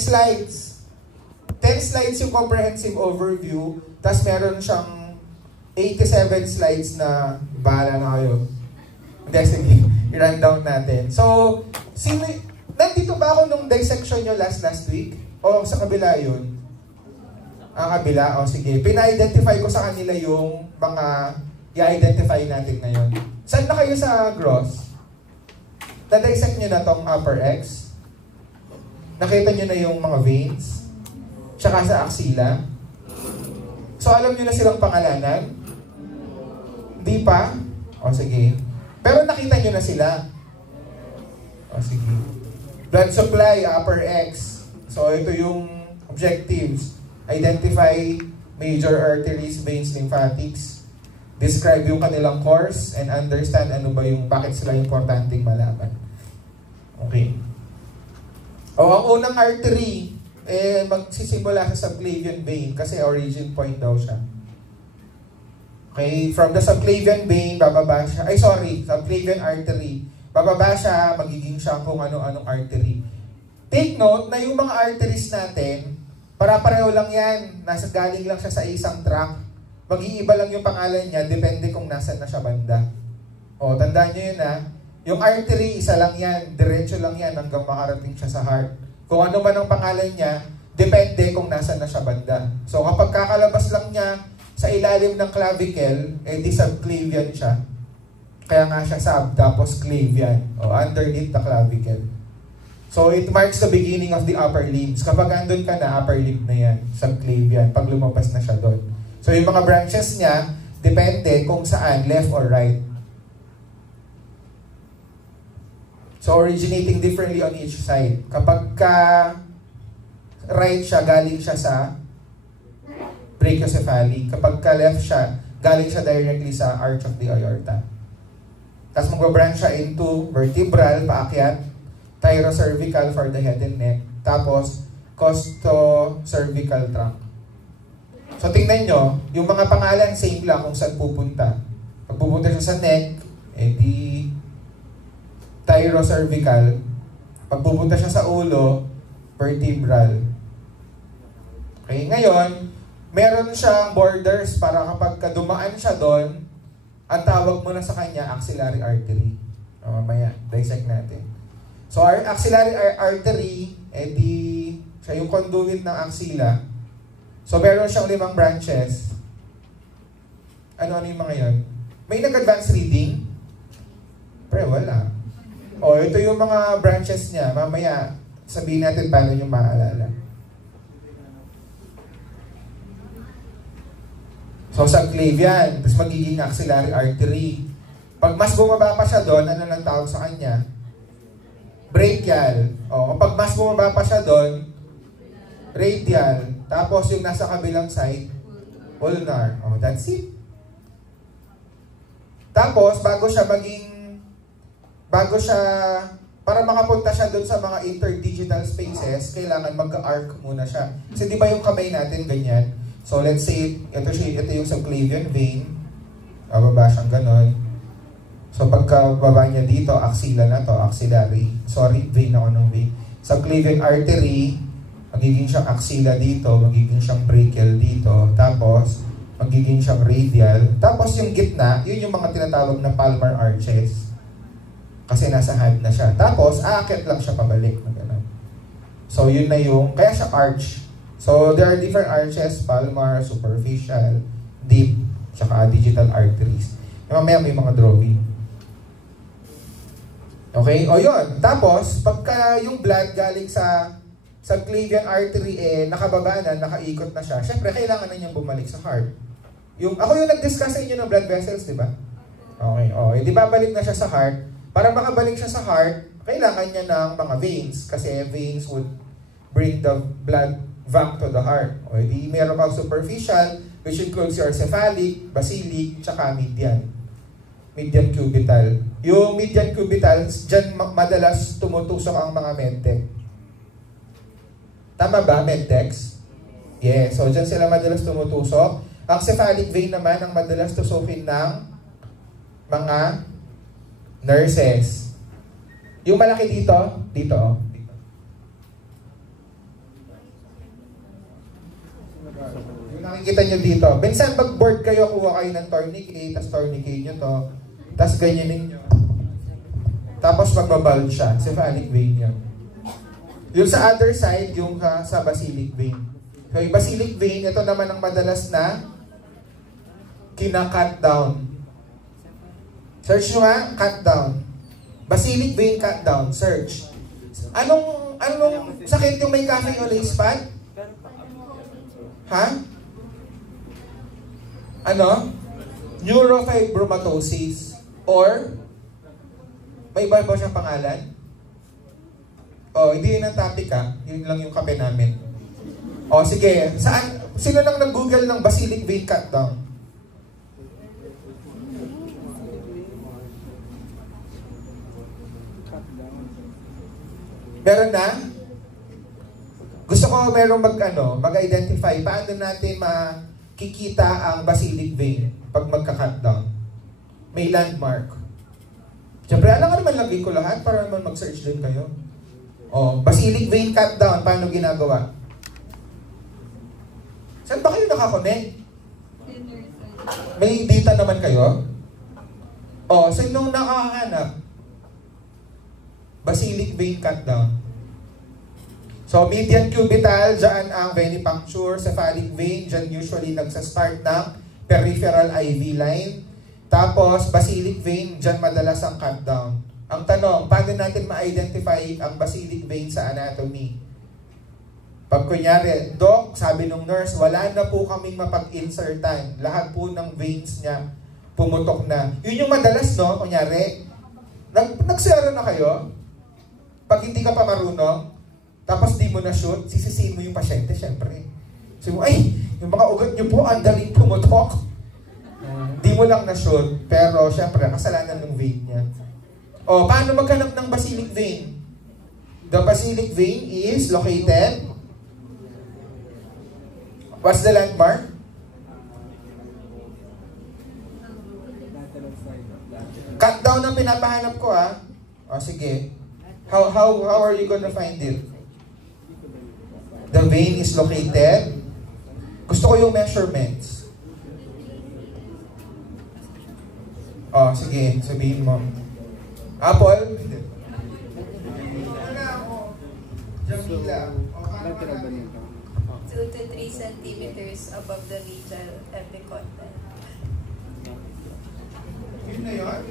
slides. 10 slides yung comprehensive overview, tapos meron siyang 87 slides na bahala na kayo. Hindi, sige, i-run down natin. So, nandito ba ako nung dissection nyo last week? O sa kabila yun? Kabila? O sige. Pina-identify ko sa kanila yung mga i-identify natin ngayon. Saan na kayo sa gross? Na-dissect nyo na tong upper X? Nakita nyo na yung mga veins? Tsaka sa axilla? So, alam nyo na silang pangalanan? Hindi pa? O sige. Pero nakita nyo na sila? O sige. Blood supply, upper X. So, ito yung objectives. Identify major arteries, veins, lymphatics. Describe yung kanilang course and understand bakit sila importanteng malaman. Okay. O, ang unang artery, magsisimula sa subclavian vein kasi origin point daw siya. Okay, from the subclavian vein, bababa siya. Subclavian artery. Bababa siya, magiging siya kung ano-anong artery. Take note na yung mga arteries natin, para-pareho lang yan. Galing lang siya sa isang track. Mag-iiba lang yung pangalan niya, depende kung nasan na siya banda. O, tandaan nyo yun ha. Yung artery, isa lang yan. Diretso lang yan hanggang makarating siya sa heart. Kung ano man ang pangalan niya, depende kung nasan na siya banda. So, kapag kakalabas lang niya sa ilalim ng clavicle, di subclavian siya. Kaya nga siya sub, tapos clavian. O, underneath the clavicle. So, it marks the beginning of the upper limbs. Kapag andun ka na, upper limb na yan, subclavian, pag lumabas na siya doon. So, yung mga branches niya, depende kung saan, left or right. So, originating differently on each side. Kapag right siya, galing siya sa brachiocephalic. Kapag left siya, galing siya directly sa arch of the aorta. Tapos mag-branch siya into vertebral, paakyat, thyrocervical for the head and neck, tapos costo-cervical trunk. So, tingnan nyo, yung mga pangalan, same lang kung saan pupunta. Pag pupunta siya sa neck, di thyrocervical. Pag pupunta siya sa ulo, vertebral. Okay, ngayon, meron siyang borders para kapag dumaan siya doon, ang tawag mo na sa kanya, axillary artery. Mamaya, dissect natin. So, our axillary artery, siya yung conduit ng axilla. So, meron siyang 5 branches. Ano yung mga yun? May nag-advance reading? Pero wala. O, ito yung mga branches niya. Mamaya, sabihin natin paano yung maalala. So, subclavian. Tapos magiging axillary artery. Pag mas bumaba pa siya doon, ano lang tawag sa kanya? Brachial. O, kapag mas bumaba pa siya doon, radial. Tapos yung nasa kabilang side, ulnar. Oh, that's it. Tapos, para makapunta siya doon sa mga interdigital spaces, kailangan magka-arc muna siya. Kasi di ba yung kamay natin ganyan? So, let's say, ito yung subclavian vein. Bababa siyang ganon. So, pagkababa niya dito, axilla na to, axillary. Sorry, vein ako ng vein. Subclavian artery, magiging siyang axilla dito, magiging siyang brachial dito, tapos magiging siyang radial. Tapos yung gitna, yun yung mga tinatawag na palmar arches. Kasi nasa hand na siya. Tapos, aakit lang siya pabalik. So, yun na yung, kaya siya arch. So, there are different arches, palmar, superficial, deep, tsaka digital arteries. Mamaya may mga drawing. Okay? O yun. Tapos, pagka yung blood galing sa subclavian artery, nakababa na, nakaikot na siya, syempre, kailangan na niyang bumalik sa heart. Ako yung nag-discuss sa inyo ng blood vessels, di ba? Okay. O, di babalik na siya sa heart. Para makabalik siya sa heart, kailangan niya ng mga veins, kasi veins would bring the blood back to the heart. O, di meron kang superficial, which includes your cephalic, basilic, tsaka median. Median cubital. Yung median cubital, dyan madalas tumutusok ang mga medtech. Tama ba, medtechs? Yes. So, dyan sila madalas tumutusok. Ang cephalic vein naman ang madalas tusukin ng mga nurses. Yung malaki dito, dito. Yung nakikita nyo dito. Minsan pag-board kayo, kuha kayo ng tourniquet, tapos tourniquet nyo to, tapos ganyanin nyo. Tapos magbabulge siya. Cephalic vein yun. Yung sa other side, yung sa basilic vein. So yung basilic vein, ito naman ang madalas na kina-cut down. Search nyo ha, cut down. Basilic vein cut down, search. Anong sakit yung may cafe o lace pad? Ha? Ano? Neurofibromatosis. Or, may iba ba siyang pangalan? Oh, hindi yun ang topic ha. Yun lang yung kape namin. Oh, sige. Sino nang nag-google ng basilic vein cut down? Meron na? Gusto ko merong mag-identify paano natin makikita ang basilic vein pag magka-cut down. May landmark. Siyempre, alam ka naman lagay ko lahat para naman mag-search din kayo. Oh, basilic vein cut down, paano ginagawa? Saan ba kayo nakakonect? May data naman kayo? Oh, sinong nakahanap? Basilic vein cut down. So, median cubital, dyan ang venipuncture, cephalic vein, dyan usually nagsa-start ng peripheral IV line. Tapos, basilic vein, dyan madalas ang cut down. Ang tanong, paano natin ma-identify ang basilic vein sa anatomy? Pag kunyari, Doc, sabi nung nurse, wala na po kaming mapag-insertan. Lahat po ng veins niya pumutok na. Yun yung madalas, no? Kunyari, nagsero na kayo, pag hindi ka pa marunong, tapos di mo na shoot, sisisihin mo yung pasyente, syempre. Sabi mo, ay, yung mga ugat niyo po, ang daling pumutok. Di mo lang na shoot, pero syempre, kasalanan ng vein niya. O, paano maghanap ng basilic vein? The basilic vein is located. What's the landmark? Cut down ang pinapahanap ko, ha? O, sige. How are you gonna find it? The vein is located. Gusto ko yung measurements. O, sige. Sabihin mo. Apple? Jamila. 2 to 3 centimeters above the medial epicondyle. Yun na yun?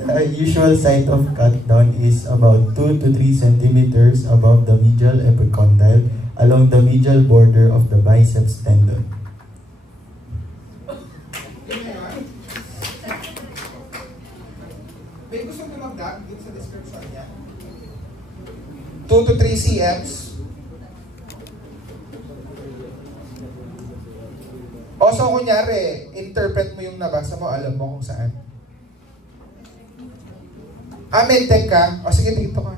The usual site of cut down is about 2 to 3 centimeters above the medial epicondyle along the medial border of the biceps tendon. May gusto ko mag-doc dito sa description niya. 2 to 3 cms. O so kunyari, interpret mo yung nabasa mo, alam mo kung saan. Medtech ka? O sige, dito ka.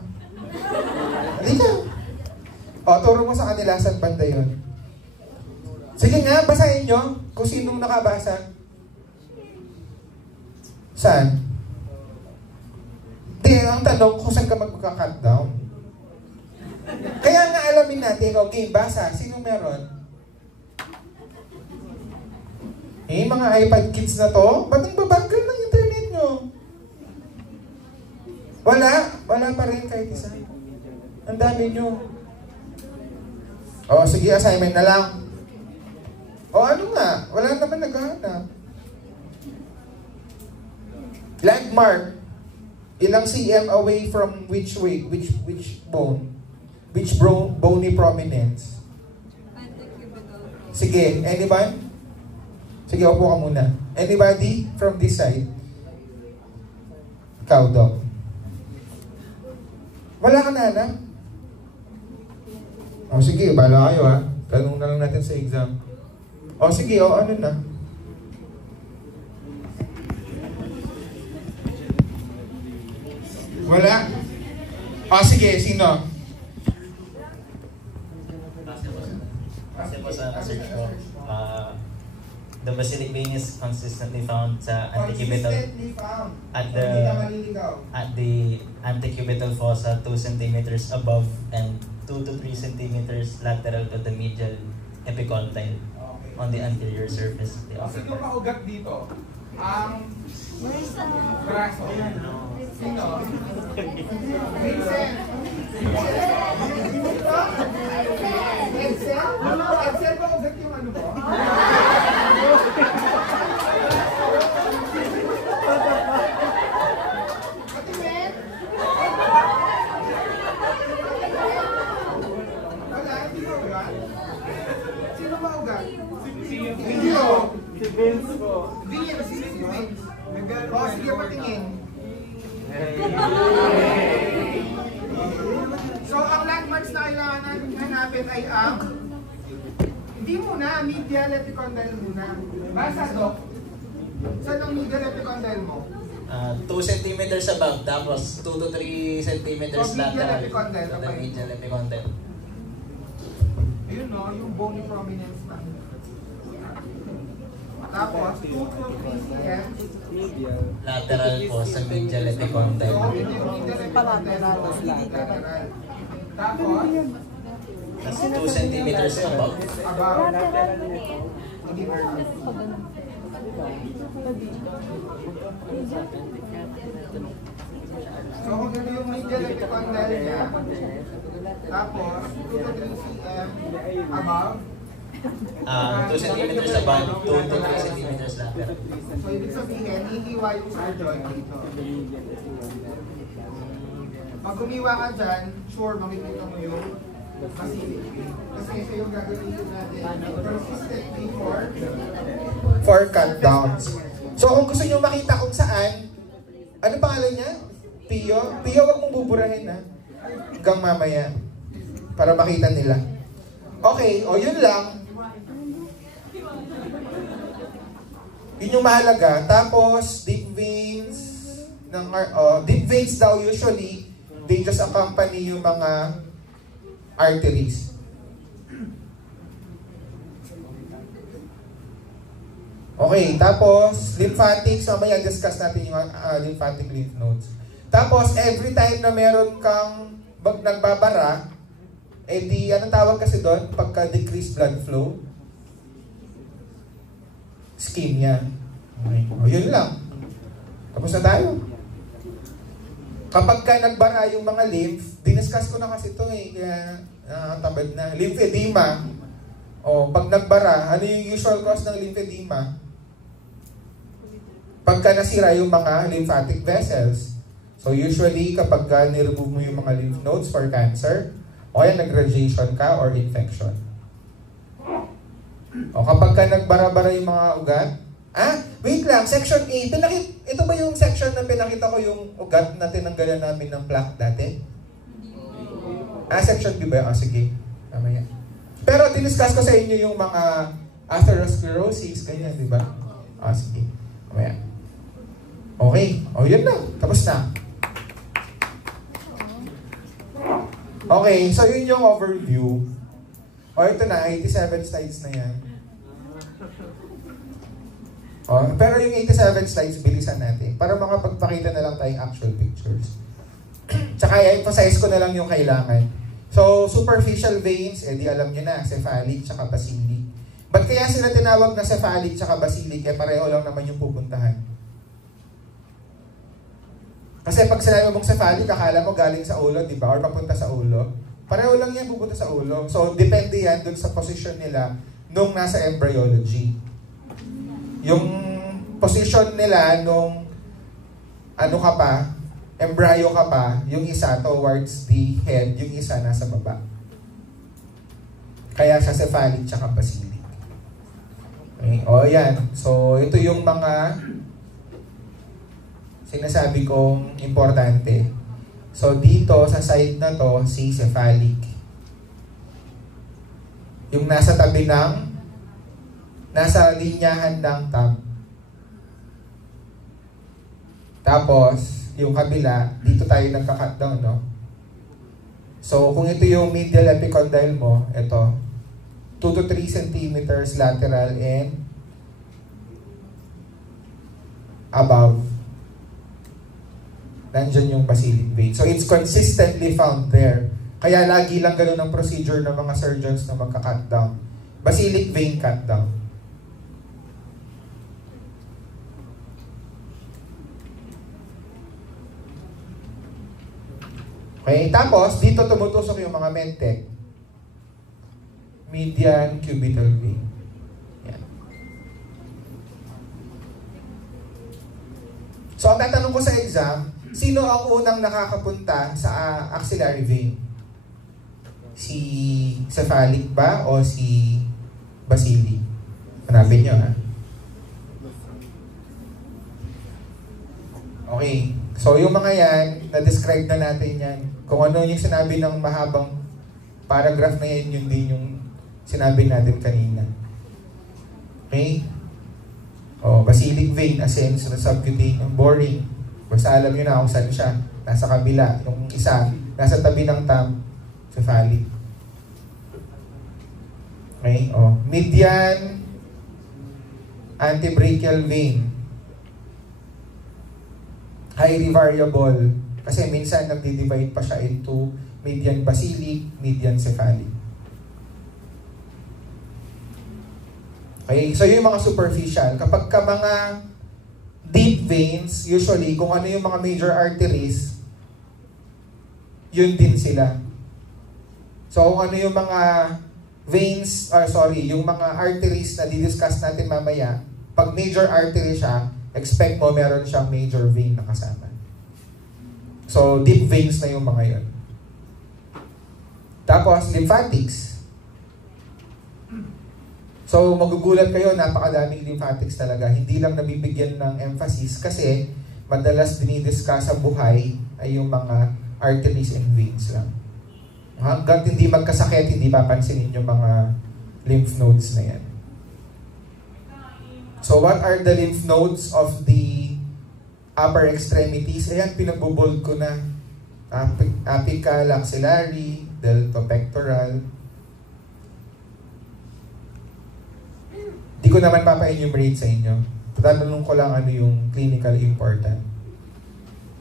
Halika. O, turo mo sa kanila saan banda yun. Sige nga, basahin nyo kung sinong nakabasa. Saan? Di, ang tanong kung saan ka magka-cut down. Kaya nga alamin natin, okay, basa, sino meron? Mga iPad kids na to, ba't ang babagal ng internet nyo? Wala pa rin kahit isa. Ang dami nyo. O, sige, assignment na lang. O, ano nga, wala naman naghahanap. Landmark. Ilang cm away from which way? Which bone? Which bony prominence? Sige, anyone? Sige, upo ka muna. Anybody from this side? Ikaw, Doc. Wala ka na alam? O sige, bala kayo ha. Tanong na lang natin sa exam. O sige, ano na? Wala? O sige, sino? Kasi po sa research ko, the basilic vein is consistently found sa antecubital Consistently found. at So, hindi ka maliligaw. the antecubital fossa 2 centimeters above and 2 to 3 centimeters lateral to the medial epicondyle Okay. on the anterior surface of the upper Sino part. maugat dito? Ang braso. Sino? Vincent. Edsel? Edsel ba ugat yung ano mo? Katingin? Wala, hindi mo ugat? Sino ba ugat? Video. Si Vince po. Vince, si Vince. O, sige patingin. So, ang landmarks na kailangan hanapin ay ang hindi muna, medial epicondyle muna. Basa, Doc. Saan ang medial epicondyle mo? 2 centimeters above, tapos 2 to 3 centimeters So, medial lateral epicondyle, to the okay. medial epicondyle. Ayun no, yung bony prominence na. Tapos, 2 to 3 cm. Medial. Lateral po sa medial So, epicondyle. ito yung medial epicondyle mo. Lateral. Tapos, Tapos 2 centimeters above. about. Hindi ba? So, kung ito yung medial epicondyle niya, tapos, 2 to 3 cm above. 2 centimeters above, 2 to 3 centimeters lateral. So, ibig sabihin, hihiwa yung surgeon dito. Pag umiwa ka dyan, sure, makikita mo yung basilic vein. Kasi ito yung gagawin natin consistently for cut downs. So, kung gusto nyo makita kung saan, ano pangalan niya? Pio? Pio, wag mong buburahin ha. Hanggang mamaya. Para makita nila. Okay, o yun lang. Yun yung mahalaga. Tapos, deep veins. Deep veins daw usually, they just accompany yung mga arteries. Okay, tapos lymphatics, mamaya discuss natin yung lymphatic lymph nodes. Tapos, every time na meron kang nagbabara, anong tawag kasi doon? Pagka-decrease blood flow? Ischemia. Okay. O, yun lang. Tapos na tayo. Kapag ka nagbara yung mga lymph, diniscuss ko na kasi ito eh, kaya nakakatabad na. Lymphedema. O, pag nagbara, ano yung usual cause ng lymphedema? Pagka nasira yung mga lymphatic vessels. So usually, kapag niremove mo yung mga lymph nodes for cancer, o kaya nag-radiation ka or infection. O kapag ka nagbara-bara yung mga ugat, wait lang, section A, ito ba yung section na pinakita ko yung ugat na tinanggalan namin ng plaque dati? Section B ba yun? Sige, tama yan. Pero diniscuss ko sa inyo yung mga atherosclerosis, ganyan, di ba? Sige, mamaya. Okay, yun lang, tapos na. Okay, so yun yung overview. Ito na, 87 slides na yan. Pero yung 87 slides, bilisan natin para makapagpakita na lang tayong actual pictures. Tsaka i-emphasize ko na lang yung kailangan. So, superficial veins, di alam nyo na, cephalic tsaka basilic. Ba't kaya sila tinawag na cephalic tsaka basilic? Pareho lang naman yung pupuntahan. Kasi pag sinabi mong cephalic, akala mo galing sa ulo, di ba? Or papunta sa ulo. Pareho lang yan pupunta sa ulo. So, depende yan dun sa position nila nung nasa embryology. Yung position nila nung embryo ka pa, yung isa towards the head, yung isa nasa baba. Kaya siya cephalic tsaka basilic. Okay. Yan. So, ito yung mga sinasabi kong importante. So, dito sa side na to, si cephalic. Yung nasa tabi nasa linyahan ng tab. Tapos, yung kabila, dito tayo nagka-cut down, no? So, kung ito yung medial epicondyle mo, ito, 2 2 to 3 centimeters lateral and above. Nandyan yung basilic vein. So it's consistently found there. Kaya lagi lang ganun ang procedure ng mga surgeons na magka-cut down. Basilic vein cut down. Okay, tapos dito tumutusok yung mga medtech. Median cubital vein. Yan. So ang tatanong ko sa exam, sino ang unang nakakapunta sa axillary vein? Si cephalic ba o si basilic? Hanapin nyo, ha? Okay. So, yung mga yan, na-describe na natin yan. Kung ano yung sinabi ng mahabang paragraph na yan, yun din yung sinabi natin kanina. Okay? O, basilic vein, ascends na subcutaneous, boring. Basta alam nyo na kung saan siya. Nasa kabila. Yung isa, nasa tabi ng thumb, cephalic. Okay? O, median antebrachial vein. Highly variable. Kasi minsan nagdi-divide pa siya into median basilic, median cephalic. Okay? So yung mga superficial. Kapag ka mga deep veins, usually, kung ano yung mga major arteries, yun din sila. So kung ano yung mga veins, yung mga arteries na didiscuss natin mamaya, pag major artery siya, expect mo meron siyang major vein na kasama. So, deep veins na yung mga yun. Tapos, lymphatics. So, magugulat kayo, napakadaming lymphatics talaga. Hindi lang nabibigyan ng emphasis kasi madalas dinidiscuss sa buhay ay yung mga arteries and veins lang. Hanggang hindi magkasakit, hindi papansinin yung mga lymph nodes na yan. So, what are the lymph nodes of the upper extremities? Ayan, pinagbobold ko na. Apical, axillary, deltopectoral. Di ko naman papa-enumerate sa inyo. Tatanong ko lang ano yung clinical important.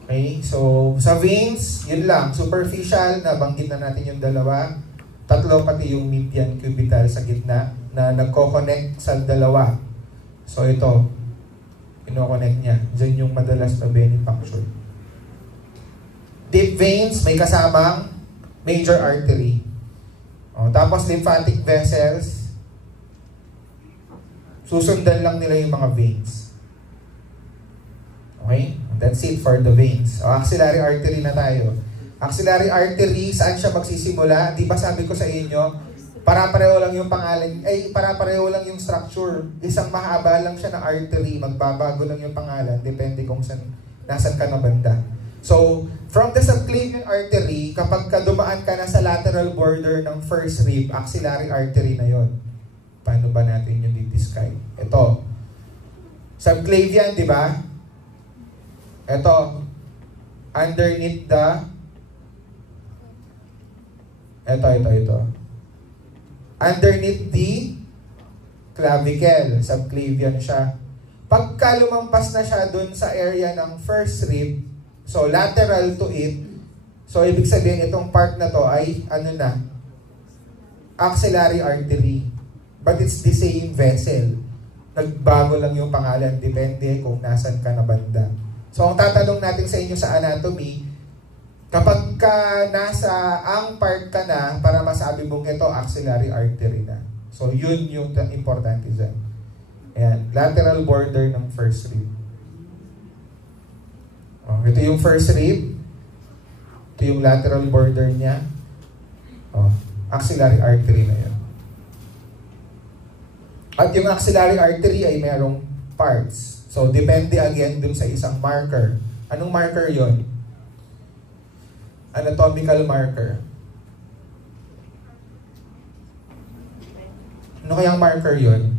Okay, so sa veins, yun lang. Superficial, nabanggit na natin yung dalawa. Tatlo pati yung median cubital sa gitna na nagko-connect sa dalawa. So ito, ino-connect niya. Diyan yung madalas na benefaction. Deep veins, may kasamang major artery. O, tapos lymphatic vessels, susundan lang nila yung mga veins. Okay? That's it for the veins. O, axillary artery na tayo. Axillary artery, saan siya magsisimula? Di ba sabi ko sa inyo, para-pareho lang yung pangalan, para-pareho lang yung structure. Isang mahaba lang siya na artery, magbabago lang yung pangalan, depende kung nasan ka na banda. So, from the subclavian artery, kapag dumaan ka na sa lateral border ng first rib, axillary artery na yon. Paano ba natin yung di-describe? Ito. Subclavian, di ba? Ito. Underneath the... Ito. Underneath the clavicle, subclavian siya. Pagka lumampas na siya dun sa area ng first rib, so lateral to it, so ibig sabihin itong part na to ay axillary artery. But it's the same vessel. Nagbago lang yung pangalan, depende kung nasan ka na banda. So ang tatanong natin sa inyo sa anatomy, kapag ka nasa ang part ka na, para masabi mong ito, axillary artery na. So, yun yung importante dyan. Ayan, lateral border ng first rib. Oh, ito yung first rib. Ito yung lateral border niya. Oh, axillary artery na yan. At yung axillary artery ay mayroong parts. So, depende again dun sa isang marker. Anong marker yon? Anatomical marker. Ano kayang marker yun?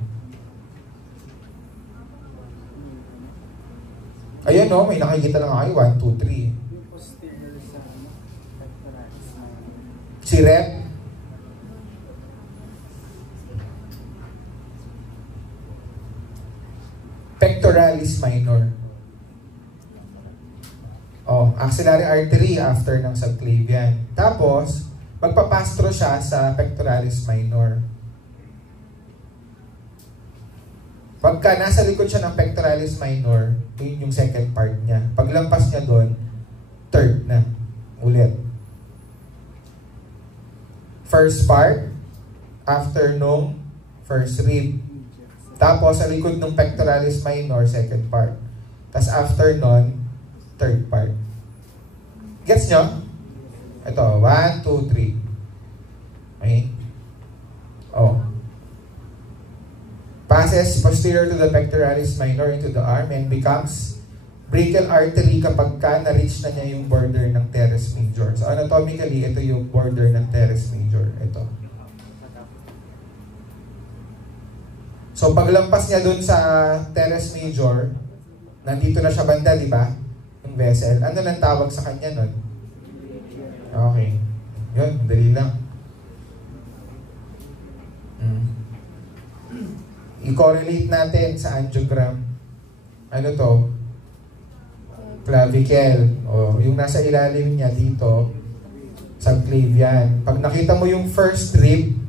Ayun no, may nakikita lang kayo. 1, 2, 3. Si rep? pectoralis minor. Axillary artery after ng subclavian. Tapos, magpapastro siya sa pectoralis minor. Pagka nasa likod siya ng pectoralis minor, yun yung second part niya. Paglampas niya doon, third na. Ulit. First part, after nung first rib. Tapos, sa likod ng pectoralis minor, second part. Tapos, after nun, third part. Gets nyo? Ito, 1, 2, 3. Okay? Passes posterior to the pectoralis minor into the arm and becomes brachial artery kapag ka na-reach na niya yung border ng teres major. So anatomically, ito yung border ng teres major. Ito. So paglampas niya dun sa teres major, nandito na siya banda, di ba? Yung vessel. Ano nang tawag sa kanya nun? Okay. Yun, dali lang. I-correlate natin sa angiogram. Ano to? Clavicle. Yung nasa ilalim niya dito, subclavian. Pag nakita mo yung first rib,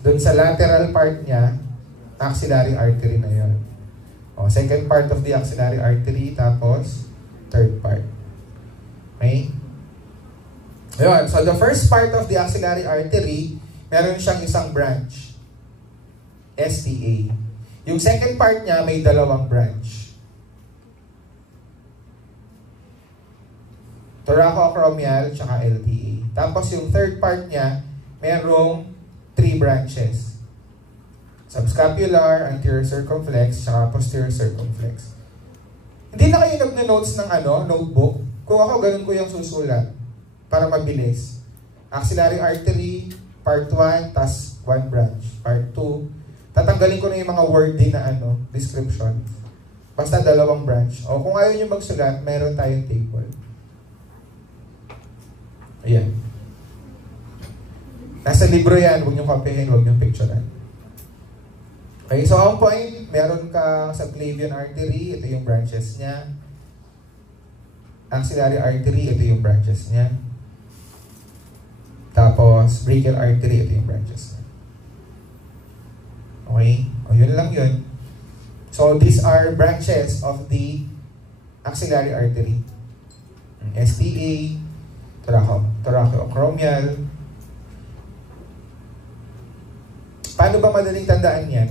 dun sa lateral part niya, axillary artery na yun. Second part of the axillary artery, tapos third part. Okay? Ayun. So the first part of the axillary artery, meron siyang isang branch. STA. Yung second part niya may dalawang branch. Thoracoacromial tsaka LTA. Tapos yung third part niya, merong 3 branches. Subscapular, anterior circumflex, tsaka posterior circumflex. Hindi na kayo nag-notes ng notebook. Kung ako, ganun ko yung susulat para mabilis. Axillary artery, part 1, tas 1 branch. Part 2, tatanggalin ko na yung mga word din na description. Basta 2 branch. Kung ayaw nyo magsulat, mayroon tayong table. Ayan. Nasa libro yan, huwag nyo copyhin, huwag nyo picturean. Okay, so ang point, meron ka subclavian artery, ito yung branches niya. Axillary artery, ito yung branches niya. Tapos, brachial artery, ito yung branches niya. Okay? Yun lang yun. So, these are branches of the axillary artery. STA, thoracoacromial. Paano ba madaling tandaan yan?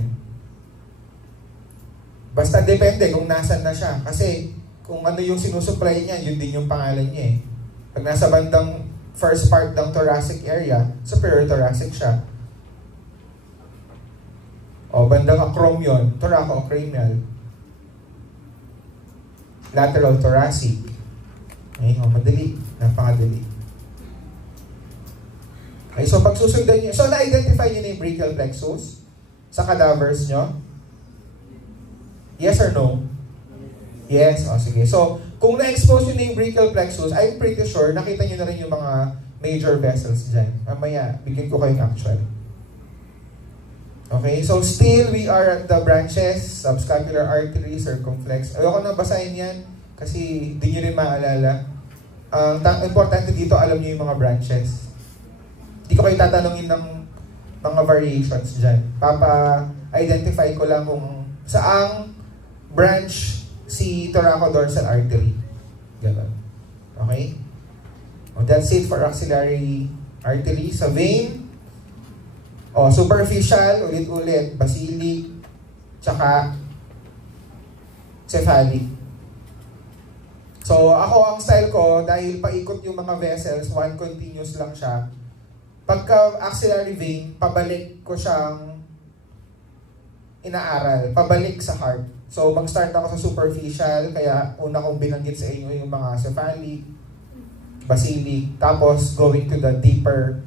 Basta depende kung nasan na siya. Kasi, kung ano yung sinusupply niya, yun din yung pangalan niya eh. Pag nasa bandang first part ng thoracic area, superior thoracic siya. Bandang acromion, thoracoacromial. Lateral thoracic. Okay, madali. Napakadali. Okay, so pag susundan nyo, so na-identify nyo na yung brachial plexus sa cadavers nyo? Yes or no? Yes. Sige. So, kung na-expose nyo na yung brachial plexus, I'm pretty sure nakita nyo na rin yung mga major vessels dyan. Mamaya, bigyan ko kayong actual. Okay, so still we are at the branches, subscapular artery, circumflex. Ayoko na basahin yan kasi di nyo rin maalala. Importante dito, alam nyo yung mga branches. Hindi ko kayo tatanungin ng mga variations dyan. Papa-identify ko lang kung saang branch si thoracodorsal artery. Ganun. Okay? That's it for axillary artery. Sa vein, superficial, ulit-ulit, basilic, tsaka cephalic. So, ako ang style ko, dahil paikot yung mga vessels, one continuous lang siya. Pagka axillary vein, pabalik ko siyang inaaral, pabalik sa heart. So, mag-start ako sa superficial, kaya una kong binanggit sa inyo yung mga cephalic, basilic, tapos going to the deeper,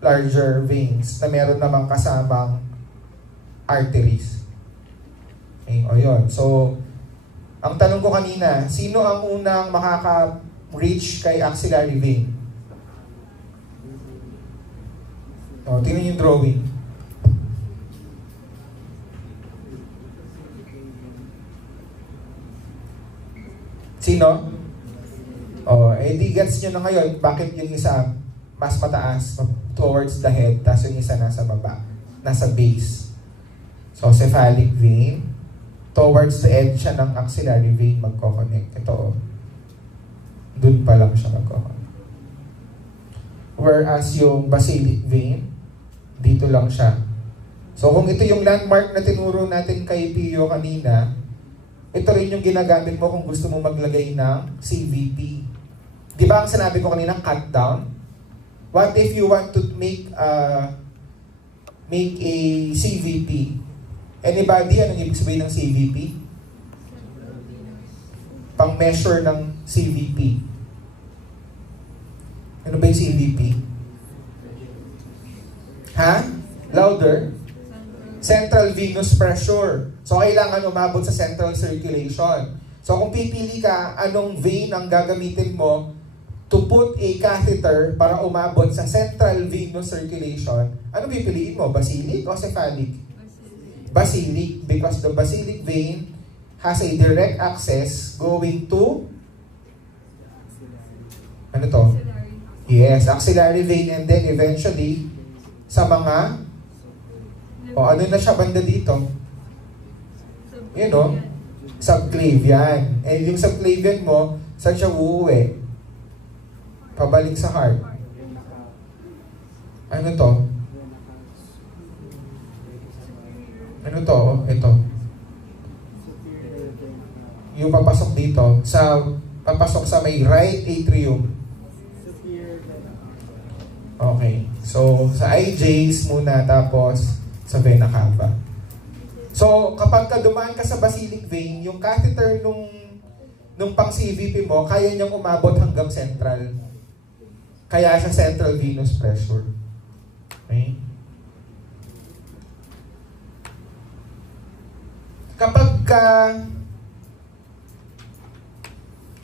larger veins na meron namang kasamang arteries. Okay, yun. So, ang tanong ko kanina, sino ang unang makaka-reach kay axillary vein? Tingnan yung drawing. Sino? Oh, di gets nyo na ngayon bakit yung isa mas mataas towards the head, tapos yung isa nasa baba, nasa base. So, cephalic vein, towards the edge siya ng axillary vein magkoconnect. Ito, dun pa lang siya magkoconnect. Whereas yung basilic vein, dito lang siya. So, kung ito yung landmark na tinuro natin kay Pio kanina, ito rin yung ginagamit mo kung gusto mo maglagay ng CVP. Di ba ang sinabi ko kanina, cut down? What if you want to make a CVP? Anybody, anong ibig sabihin ng CVP? Pang-measure ng CVP. Ano ba yung CVP? Ha? Louder? Central venous pressure. So, kailangan umabot sa central circulation. So, kung pipili ka, anong vein ang gagamitin mo to put a catheter para umabot sa central venous circulation, ano pipiliin mo? Basilic o cephalic? Basilic. Because the basilic vein has a direct access going to ano to? Yes, axillary vein, and then eventually sa mga ano na siya banda dito? Yun o, subclavian. And yung subclavian mo, saan siya uuwi? Pabalik sa heart. Ano to? Ano to? Ito. Yung papasok dito, papasok sa may right atrium. Okay. So, sa IJs muna, tapos sa vena cava. So, kapag dumaan ka sa basilic vein, yung catheter nung pang CVP mo, kaya niyang umabot hanggang central. Kaya sa central venous pressure. Okay?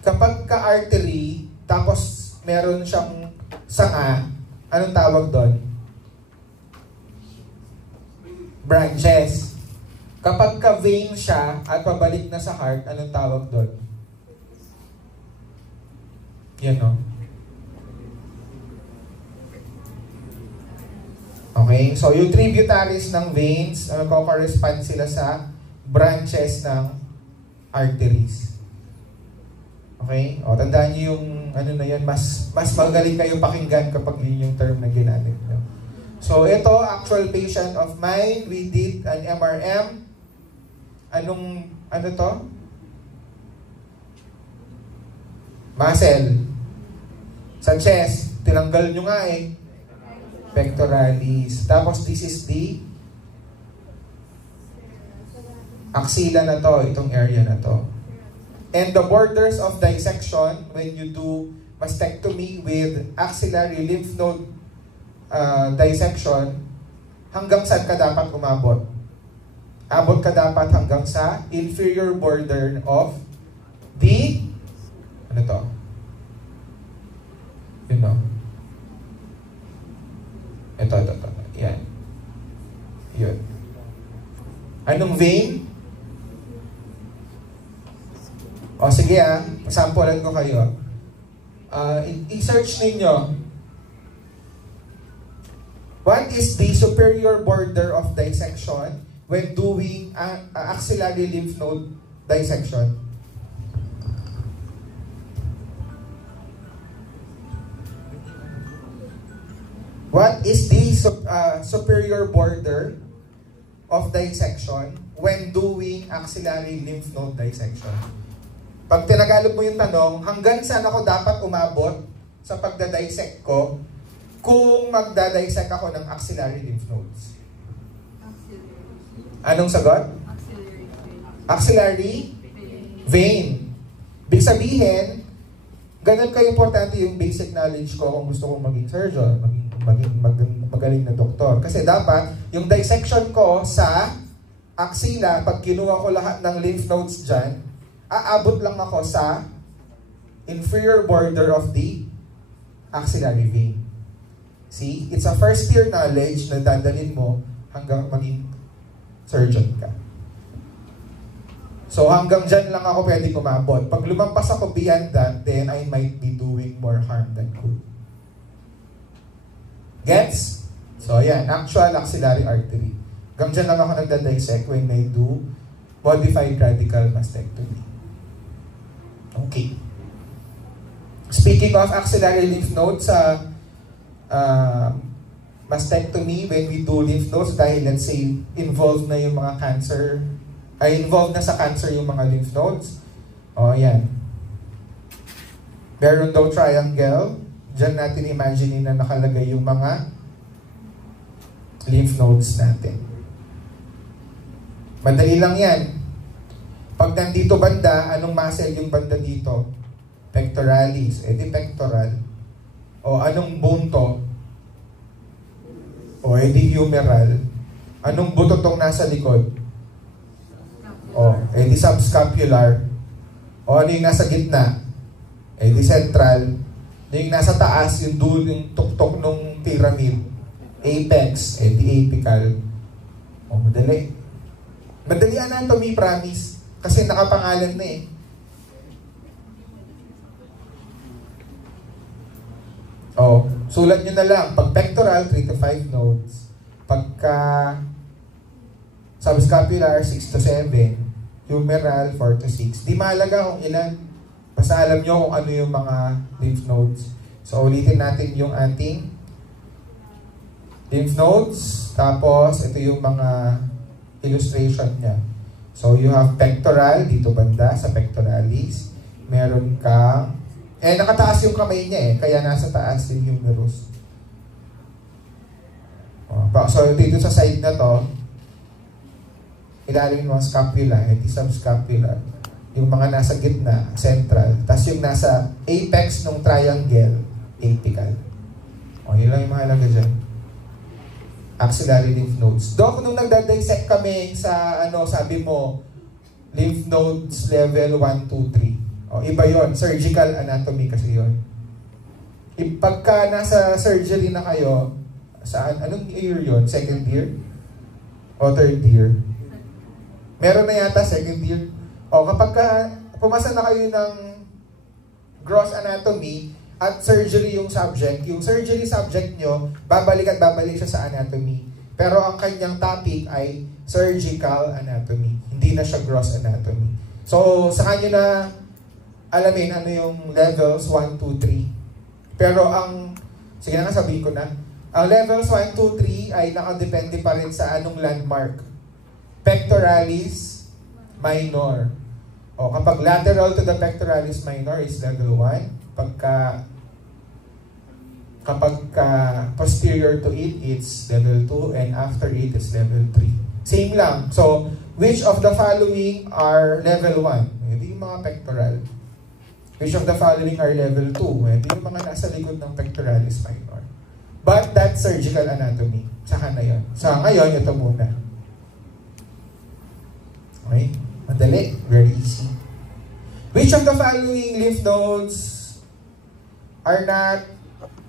Kapag ka artery, tapos meron siyang sanga, anong tawag doon? Branches. Kapag ka vein siya at pabalik na sa heart, anong tawag doon? Yan o. Okay? So, yung tributaries ng veins, correspond sila sa branches ng arteries. Okay? O, tandaan niyo yung ano na yan, mas magaling kayo pakinggan kapag yun yung term na ginamit nyo. So, ito, actual patient of mine. We did an MRM. Ano to? Muscle. Sa chest, tinanggal nyo nga eh. Pectoralis. Tapos, this is the axilla na to, itong area na to. And the borders of dissection, when you do mastectomy with axillary lymph node dissection, hanggang saan ka dapat umabot? Abot ka dapat hanggang sa inferior border of the, ano to? You know? Ito. Yan. Yun. Anong vein? O sige sampulan ko kayo. I-search ninyo. What is the superior border of dissection when doing axillary lymph node dissection? What is the superior border of dissection when doing axillary lymph node dissection? Pag tinagalog mo yung tanong, hanggang saan ako dapat umabot sa pagdadissect ko kung magdadissect ako ng axillary lymph nodes? Anong sagot? Axillary vein. Big sabihin, ganun ka-importante yung basic knowledge ko kung gusto kong maging surgeon, maging magaling na doktor. Kasi dapat, yung dissection ko sa axilla, pag kinuha ko lahat ng lymph nodes dyan, aabot lang ako sa inferior border of the axillary vein. See? It's a first year knowledge na dadalhin mo hanggang maging surgeon ka. So hanggang dyan lang ako pwede kumabot. Pag lumampas ako beyond that, then I might be doing more harm than good. Gets? So ayan, actual axillary artery. Hanggang dyan lang ako nagda-dissect when I do modified radical mastectomy. Okay. Speaking of axillary lymph nodes sa mastectomy, when we do lymph nodes, dahil let's say involved na yung mga cancer, involved na sa cancer yung mga lymph nodes. O, yan. Meron daw triangle. Diyan natin imagine na nakalagay yung mga lymph nodes natin. Madali lang yan. Pag nandito banda, anong muscle yung banda dito? Pectoralis. Eh di pectoral. O anong bone to? O eh di humeral. Anong buto tong nasa likod? O eh di subscapular. O ano yung nasa gitna? Eh di central. Yung nasa taas, yung dulo, yung tuktok ng pyramid. Apex. Eh di apical. O madali. Madali anatomy, promise. Kasi nakapangalan na eh. Oh, sulat nyo na lang. Pag pectoral, 3 to 5 nodes. Pagka subscapular, 6 to 7. Humeral, 4 to 6. Di mahalaga kung ilan. Basta alam nyo kung ano yung mga lymph nodes. So, ulitin natin yung ating lymph nodes. Tapos, ito yung mga illustration niya. So, you have pectoral, dito banda, sa pectoralis. Meron kang nakataas yung kamay niya eh, kaya nasa taas yung humerus. So, dito sa side na to, ilalim ng scapula, edi subscapular. Yung mga nasa gitna, central. Tapos yung nasa apex ng triangle, apical. Yun lang yung mahalaga dyan. Axillary lymph nodes. Doc, nung nagda-dissect kami sa, sabi mo, lymph nodes level 1, 2, 3. Iba yon, surgical anatomy kasi yon. Pagka nasa surgery na kayo, saan, anong year yon? Second year? O third year? Meron na yata second year. Kapag pumasa na kayo ng gross anatomy at surgery yung surgery subject nyo, babalik at babalik siya sa anatomy. Pero ang kanyang topic ay surgical anatomy. Hindi na siya gross anatomy. So, sa kanya na alamin ano yung levels 1, 2, 3. Pero sige na nga sabihin ko na, ang levels 1, 2, 3 ay nakadepende pa rin sa anong landmark. Pectoralis minor. Kapag lateral to the pectoralis minor is level 1. Kapag posterior to it, it's level 2. And after it, it's level 3. Same lang. So, which of the following are level 1? Hindi yung mga pectoral. Which of the following are level 2? Hindi yung mga nasa likod ng pectoralis minor. But that's surgical anatomy. Saka na yun. So, ngayon, ito muna. Okay? Madali. Very easy. Which of the following lymph nodes are not,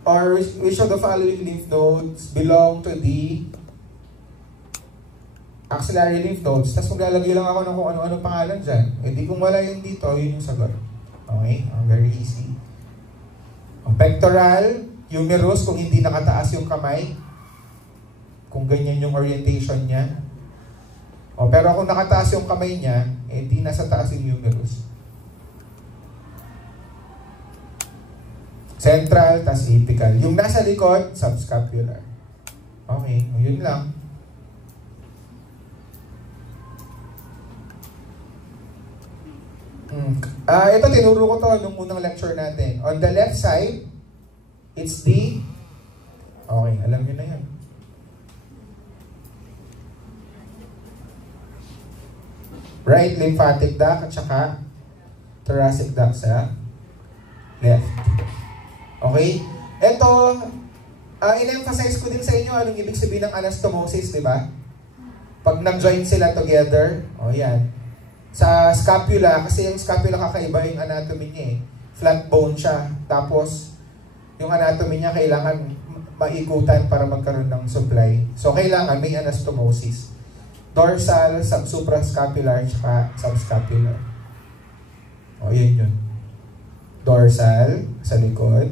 or which of the following lymph nodes belong to the axillary lymph nodes? Tapos maglalagay lang ako ng kung ano-ano pangalan dyan. Hindi kung wala yung dito, yun yung sagot. Okay? Very easy. Ang pectoral, humerus, kung hindi nakataas yung kamay, kung ganyan yung orientation niya. Pero kung nakataas yung kamay niya, hindi nasa taas yung humerus. Central, tas apical. Yung nasa likod, subscapular. Okay, yun lang. Ito, tinuro ko to nung unang lecture natin. On the left side, it's the... Okay, alam nyo na yan. Right lymphatic duct at saka thoracic duct sa left. Okay? Ito, in-emphasize ko din sa inyo anong ibig sabihin ng anastomosis, di ba? Pag nag-join sila together, yan. Sa scapula, kasi yung scapula kakaiba yung anatomy niya eh. Flat bone siya. Tapos, yung anatomy niya kailangan maikutan para magkaroon ng supply. So, kailangan may anastomosis. Dorsal, suprascapular, tsaka subscapular. O, yun yun. Dorsal, sa likod.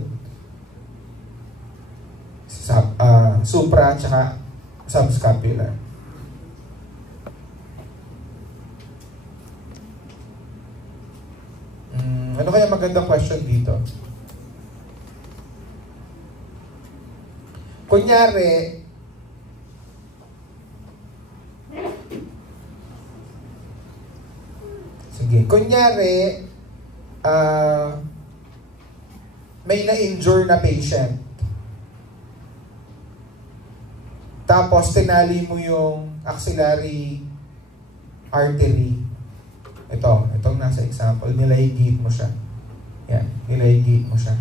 Supra, tsaka subscapular. Ano kaya magandang question dito? Kunyari, may na-injure na patient. Tapos, tinali mo yung axillary artery. Itong nasa example, nilaygate mo siya. Yan, nilaygate mo siya.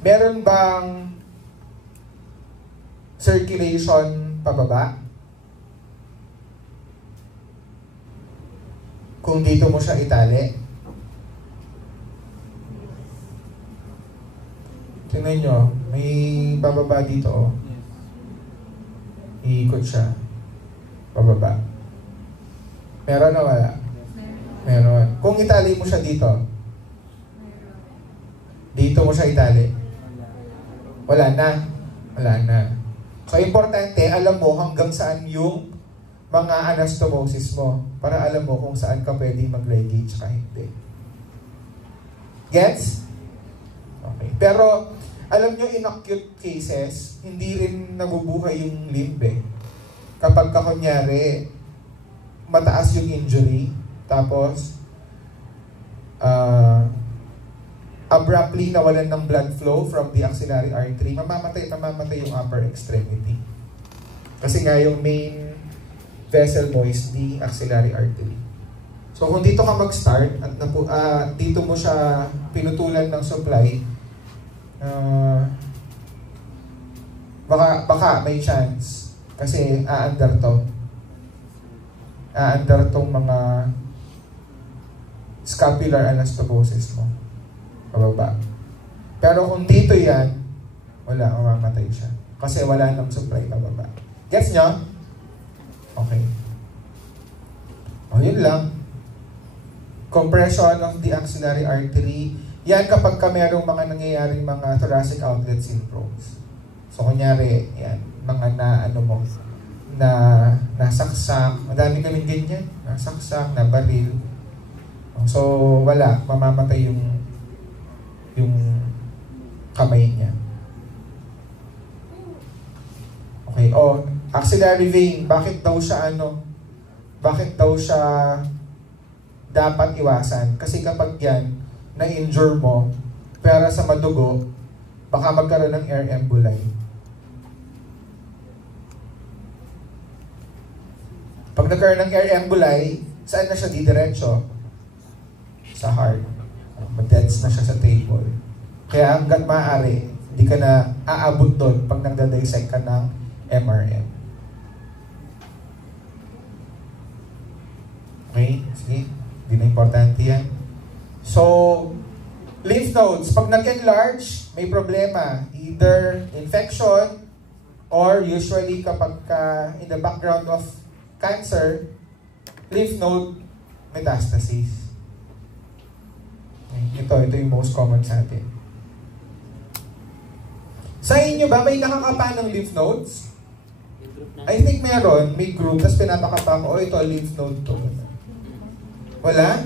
Meron bang circulation pababa? Kung dito mo siya itali. Tingnan nyo, may bababa dito, oh. Iikot siya. Pababa. Meron na wala? Meron. Kung itali mo siya dito, dito mo siya itali. Wala na. Wala na. So, importante, alam mo hanggang saan yung mga anastomosis mo para alam mo kung saan ka pwedeng mag-ligate tsaka hindi. Gets? Okay. Pero, alam nyo, in acute cases, hindi rin nabubuhay yung limb eh. Kapag ka kunyari, mataas yung injury, tapos, abruptly nawalan ng blood flow from the axillary artery, mamamatay yung upper extremity. Kasi nga yung main vessel mo is the axillary artery. So kung dito ka mag-start at dito mo siya pinutulan ng supply, baka may chance kasi aandar tong mga scapular anastomosis mo pababa. Pero kung dito yan, wala, mamamatay siya kasi wala nang supply pababa. Gets nyo? Okay. O, yun lang. Compression of the axillary artery. Yan kapag ka merong mga nangyayaring mga thoracic outlet syndromes. So, kunyari, yan, mga nasaksak. Madami kaming ganyan. Nasaksak, nabaril. So, wala. Mamamatay yung kamay niya. Okay. O, axillary vein. Bakit daw siya dapat iwasan? Kasi kapag yan, na-injure mo, pero sa madugo, baka magkaroon ng air emboli. Pag nagkaroon ng air emboli, saan na siya didiretso? Sa heart. Madens na siya sa table. Kaya hanggat maaari, hindi ka na aabot doon pag nagda-dissect ka ng MRM. Okay? Sige. Hindi na importante yan. So, lymph nodes, pag nag-enlarge, may problema. Either infection or usually kapag in the background of cancer, lymph node metastasis. Okay. Ito yung most common sa atin. Sa inyo ba, may nakakapa ng lymph nodes? I think meron. May group, tapos pinapakapa ko, ito lymph node to. Wala?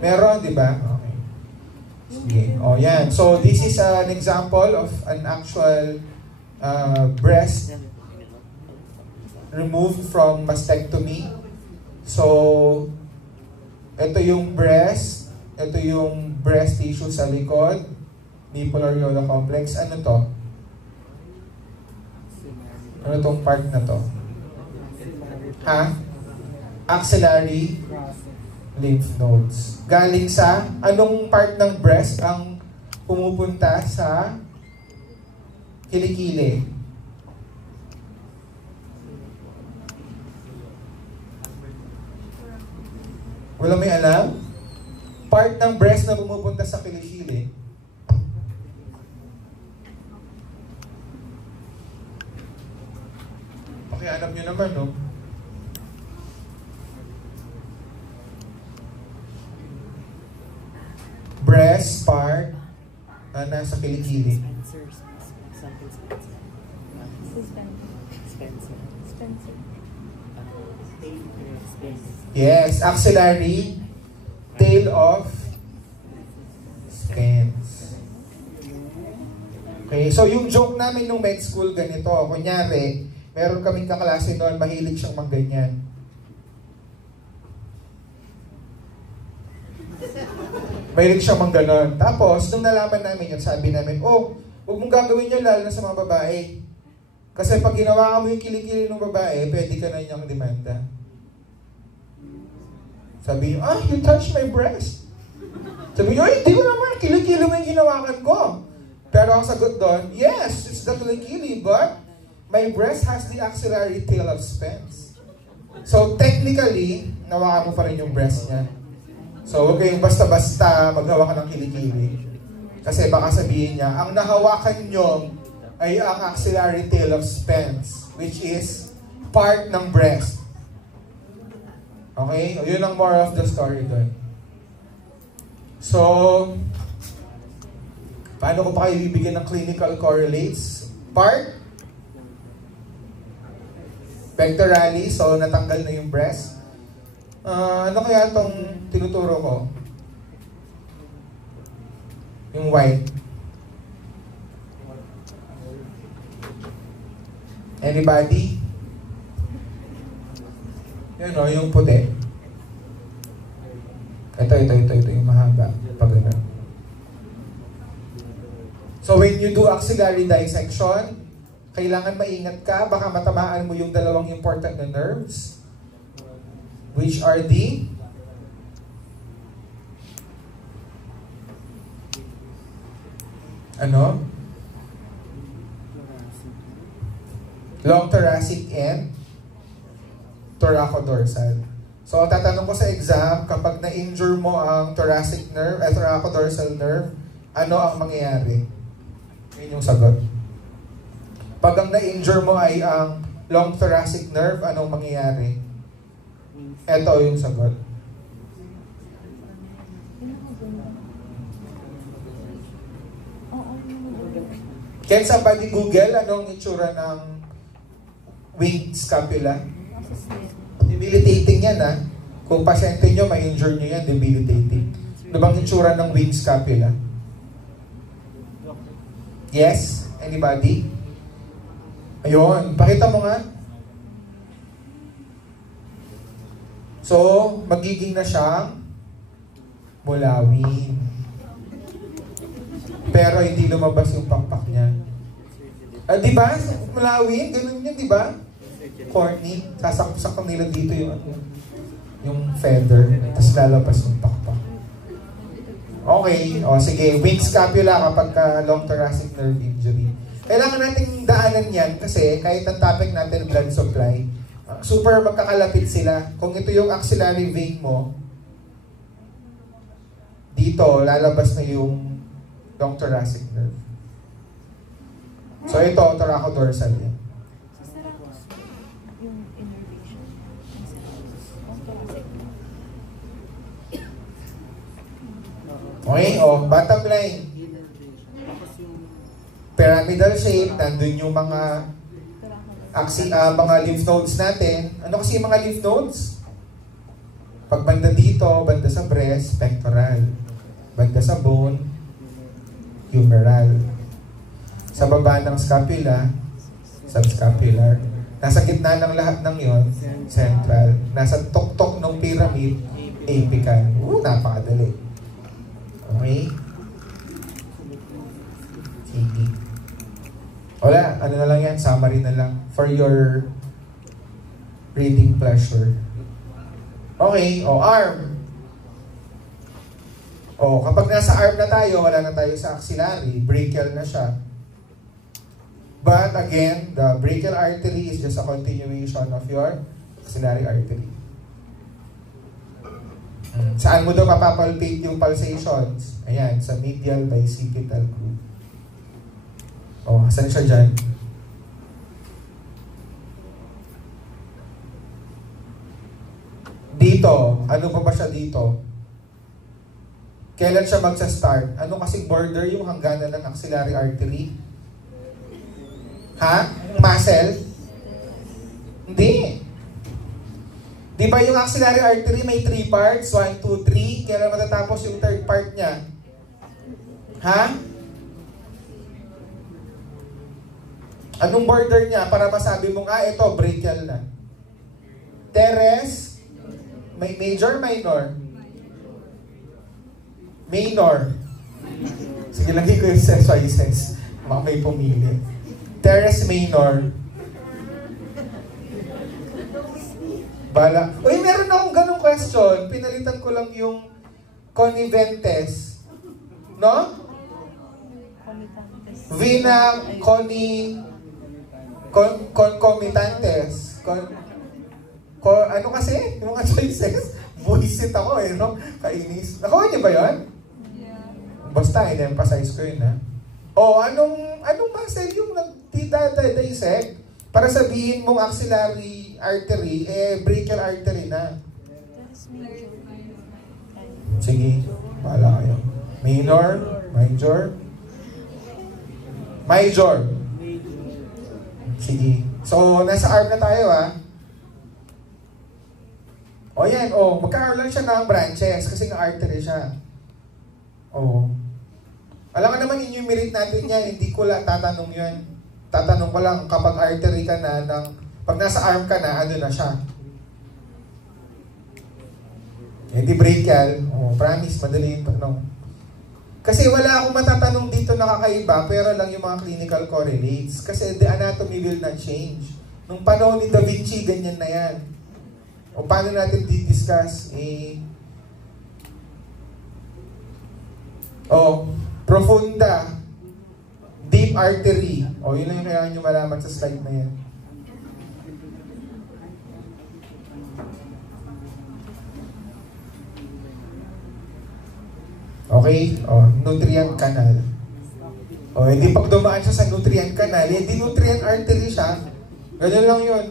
Meron, di ba? Okay. Sige. O, yan. So, this is an example of an actual breast removed from mastectomy. So, ito yung breast. Ito yung breast tissue sa likod. Nipple areola complex. Ano to? Ano tong part na to? Ha? Axillary lymph nodes. Galing sa anong part ng breast ang pumupunta sa kilikili? Wala may alam? Part ng breast na pumupunta sa kilikili. Okay, alam nyo naman, no? breast part na nasa kilikili. Yes, axillary, tail of Spence. Okay, so yung joke namin nung med school ganito, kunyari, meron kaming kaklase noon, mahilig siyang mangganyan. Mahilig siyang mangganon. Tapos, nung nalaman namin yun, sabi namin, oh, huwag mong gagawin yun lalo na sa mga babae. Kasi pag ginawa mo yung kilikili ng babae, pwede ka na niyang demanda. Sabi niyo, you touched my breast. Sabi niyo, hindi ko naman, kilikili mo yung ginawakan ko. Pero ang sagot doon, yes, it's the kilikili, but my breast has the axillary tail of Spence. So technically, nawakan mo pa rin yung breast niya. So huwag kayong basta-basta maghawa ka ng kilikili. Kasi baka sabihin niya, ang nahawakan nyo ay ang axillary tail of Spence, which is part ng breast. Okay? Yun ang more of the story doon. So, paano ko pa kayo bibigyan ng clinical correlates? Part? Pectoralis, so natanggal na yung breast. Ano kaya itong tinuturo ko? Yung white. Anybody? Yun o, yung puti. Ito yung mahaba. Pag ganun. So when you do axillary dissection, kailangan maingat ka, baka matamaan mo yung dalawang important na nerves, which are the long thoracic and thoracodorsal. So, tatanong ko sa exam, kapag na-injure mo ang thoracic nerve, thoracodorsal nerve, ano ang mangyayari? Yun yung sagot. Pag ang na-injure mo ay ang long thoracic nerve, anong mangyayari? Ito yung sagot. Can somebody Google anong itsura ng winged scapula? Debilitating yan, ha? Kung pasyente nyo, ma-injure nyo yan, debilitating. Ano bang itsura ng winged scapula? Yes? Anybody? Ayun, pakita mo nga. So, magiging na siyang mulawin. Pero hindi lumabas yung pakpak niya. Di ba? Mulawin, ganun yun, di ba? Corny. Sasaksak nila dito yung feather. Tapos lalabas yung pakpak. Okay. O, sige. Winged scapula kapag long thoracic nerve injury. Kailangan nating daanan yan kasi kahit ang topic natin blood supply, super magkakalapit sila. Kung ito yung axillary vein mo, dito, lalabas na yung long thoracic nerve. So ito, thoracodorsal yan. Yung innervation. Okay, bottom line. Pyramidal shape, nandun yung mga mga lymph nodes natin. Ano kasi yung mga lymph nodes? Pag banda dito, banda sa breast, pectoral. Banda sa bone, humeral. Sa baba ng scapula, subscapular. Nasa gitna ng lahat ng yon, central. Nasa tuktok ng pyramid, apical. Napakadali. Okay? Sige. Wala, ano na lang yan, summary na lang for your reading pleasure. Okay, arm. Kapag nasa arm na tayo, wala na tayo sa axillary, brachial na siya. But again, the brachial artery is just a continuation of your axillary artery. Saan mo daw mapapalpate yung pulsations? Ayan, sa medial bicipital groove. Saan siya dyan? Dito. Ano pa ba siya dito? Kailan siya magsa-start? Ano kasing border yung hangganan ng axillary artery? Ha? Muscle? Hindi. Di ba yung axillary artery may 3 parts? 1, 2, 3. Kailan matatapos yung third part niya? Ha? Anong border niya para masabi mong, ito, brachial na? Teres? May major, minor? Minor. Sige, lagi ko yung choices. Baka may pumili. Teres minor. Bala. Uy, meron akong ganong question. Pinalitan ko lang yung conniventes. No? Vena concomitantes. Ano kasi? Yung mga choices? Buisit ako no? Kainis. Nakuha niyo ba yun? Basta, in-emphasize ko yun, ha? Anong muscle yung nagtita-dissect para sabihin mong axillary artery, brachial artery na? Sige, bahala kayo. Minor, major, major. Sige. So, nasa arm na tayo, ha? Yan, magkakaroon lang siya ng branches kasi nga artery siya. Alam nga naman, enumerate natin yan, hindi ko lang tatanong yun. Tatanong ko lang kapag artery ka na, pag nasa arm ka na, ano na siya? Hindi brachial. Promise, madali yung tanong. Kasi wala akong matatanong dito na kakaiba, pero lang yung mga clinical correlates. Kasi the anatomy will not change. Nung panahon ni Da Vinci, ganyan na yan. Paano natin di-discuss? Profunda, deep artery. Yun lang yung kailangan nyo malaman sa slide na yan. Okay? Nutrient canal. Hindi pag dumaan siya sa nutrient canal, hindi nutrient artery siya. Ganyan lang yun.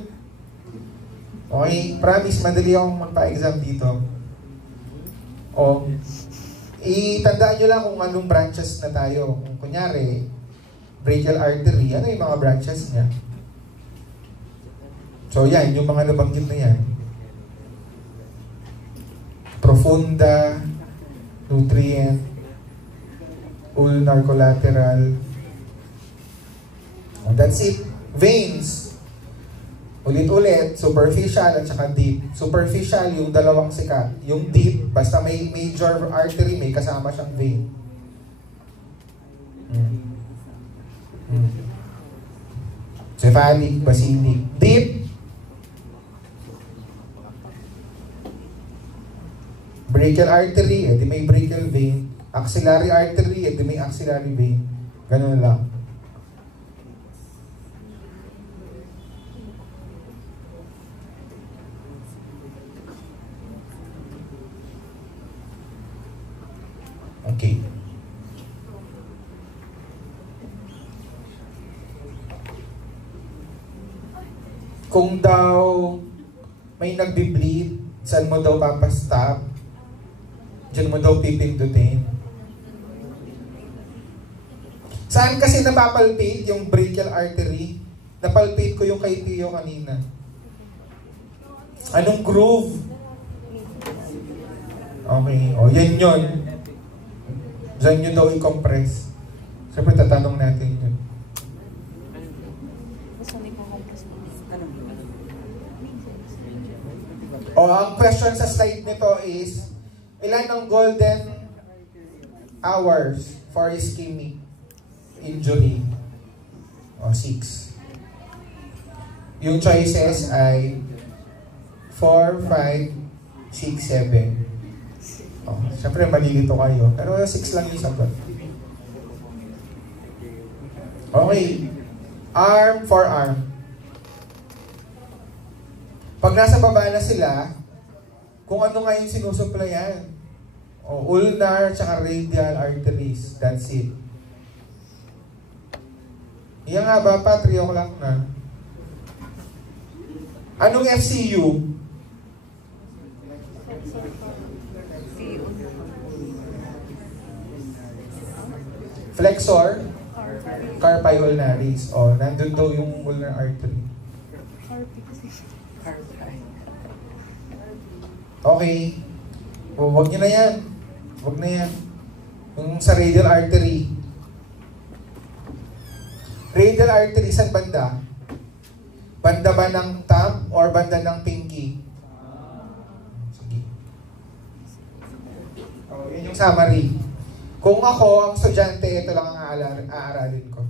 Okay? Promise, madali akong magpa-exam dito. Itandaan nyo lang kung anong branches na tayo. Kung kunyari, brachial artery, ano yung mga branches niya? So yan, yung mga nabanggit na yan. Profunda, nutrient, ulnar collateral. That's it. Veins. Ulit-ulit, superficial at saka deep. Superficial, yung dalawang sikat. Yung deep, basta may major artery, may kasama siyang vein. Cephalic, basilic. Deep. Brachial artery, di may brachial vein. Axillary artery, di may axillary vein. Ganun lang. Okay. Kung daw may nagbi-bleed, saan mo daw papastop? Diyan mo daw pipindutin. Saan kasi napapalpate yung brachial artery? Napalpate ko yung kay Pio kanina. Anong groove? Okay. Yan yun. Diyan nyo daw i-compress. Siyempre, tatanong natin yun. Ang question sa slide nito is, ilan ang golden hours for ischemic injury? 6. Yung choices ay 4, 5, 6, 7. Siyempre, malilito kayo. Pero 6 lang yung sagot. Okay. Arm for arm. Pag nasa baba na sila, kung ano nga yung sinusuplayan. Ulnar, tsaka radial arteries. That's it. Yan nga ba pa? 3 o'clock na. Anong FCU? Flexor, carpi ulnaris. O, nandun daw yung ulnar artery. Okay. O, wag nyo na yan. Wag na yan. Yung sa radial artery. Radial artery, saan banda? Banda ba ng thumb or banda ng pinky? Sige. O, yun yung summary. Kung ako, ang estudyante, ito lang ang aaralin ko.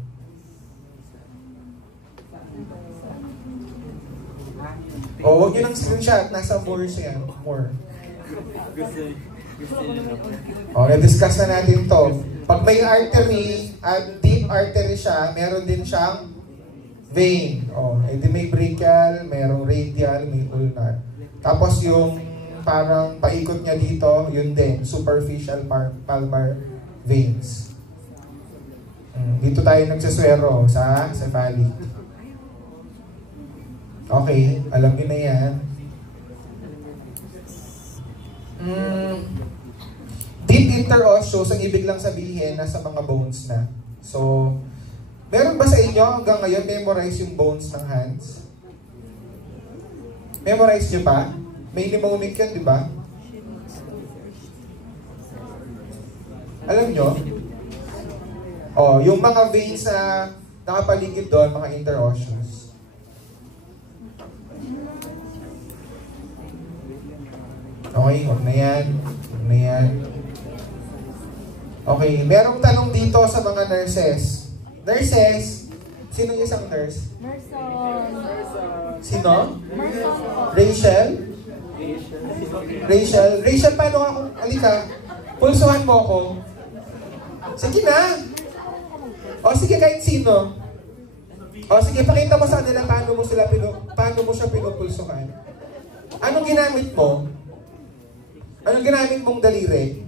O, huwag nyo ng screenshot. Nasa more siya. More. O, na-discuss na natin to. Pag may artery, at deep artery siya, meron din siyang vein. O, edi may brachial, merong radial, may ulnar. Tapos yung parang paikot niya dito, yun din, superficial palmar veins. Dito tayo nagsaswero sa cephalic. Okay, alam niyo na yan. Deep interosseous, ang ibig lang sabihin, nasa mga bones na. So, meron ba sa inyo hanggang ngayon memorize yung bones ng hands? Memorize nyo pa? May mnemonic yan, di ba? Alam nyo? Oh, yung mga veins na nakapaligid doon, mga interosseous. Okay, huwag na yan. Huwag na yan. Okay, merong tanong dito sa mga nurses. Nurses, sino yung isang nurse? Sino? Rachel? Rachel, paano ako? Alika, pulsuhan mo ako. Sige na. O sige, kahit sino. O sige, pakita mo sa kanila paano mo siya pinupulsuhan. Anong ginamit mo? Anong ginamit mong daliri?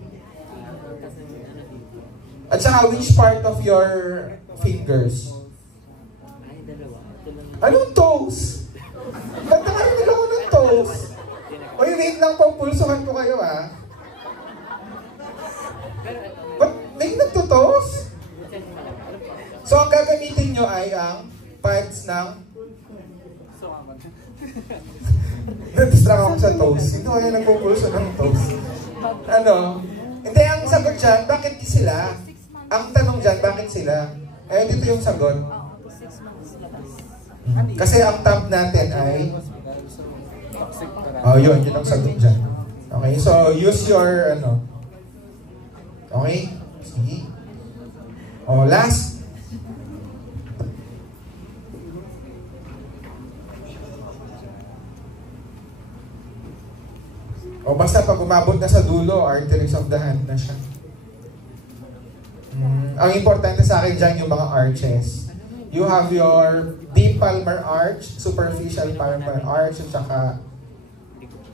At saka, which part of your fingers? Anong toes? Ba't nakarinig ako ng toes? O yung wait lang po, pulsuhan ko kayo Ba't may nagtutoes? So, ang gagamitin nyo ay ang pads ng... Na-distract ako sa toes. Sino kaya nagpupulso ng toes? Ano? Hindi, ang sagot dyan, bakit sila? Ang tanong dyan, bakit sila? Eh, dito yung sagot. Kasi ang top natin ay... Oh, yun ang sagot dyan. Okay, so use your, Okay? Sige. Oh, last. O basta pag umabot na sa dulo, arteries of the hand na siya. Ang importante sa akin dyan yung mga arches. You have your deep palmar arch, superficial palmar arch, at saka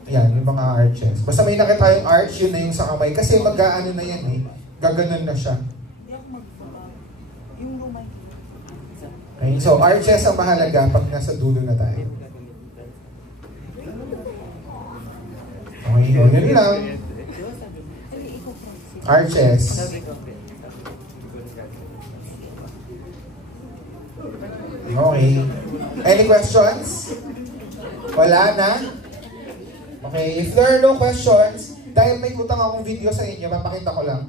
yan, yung mga arches. Basta may nakita yung arch, yun na yung sa kamay. Kasi mag-aano na yan gaganon na siya. Okay, so arches ang mahalaga pag nasa dulo na tayo. Okay, yun lang. Arches. Okay. Any questions? Wala na? Okay, if there are no questions, dahil may utang akong video sa inyo, papakita ko lang.